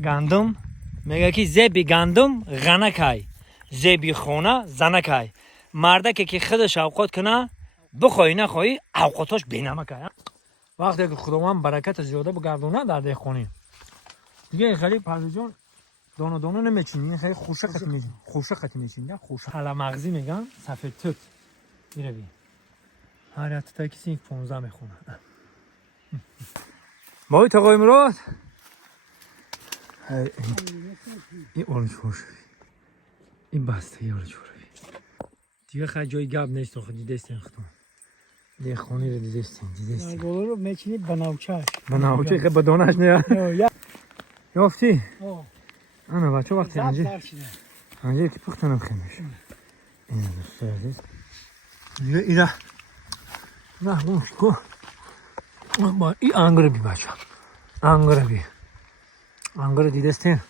گندم میگه که زبی گندم غنکای زبی خونه زنکای مرده که خودش اوقات کنه بخوای نخوای اوقاتش بینمکای وقتی که خداوند برکت زیاده بگردونه در ده خونه دیگه خیلی پرده جان دانه دانه نمیچینی این خیلی خوشه خطی میچین خوشه خطی میچین یا خوشه حالا مغزی میگن سفید توت میره بی هر تا کسی 15 میخونه مای تقای مراد این اورنج خوش این بسته ی اورنج خوش دیگه خیلی جای گب نیست تو خودی دست نختم دیگه خونی رو دیدستیم گلو رو میچینید بناوچه بناوچه خیلی بدانش نه یافتی؟ انا بچه وقتی انجیر که پختنم خیلی میشه این دوست عزیز دیگه ایره نه بوش کو با این انگره بی بچه انگره بی انگره دیدستیم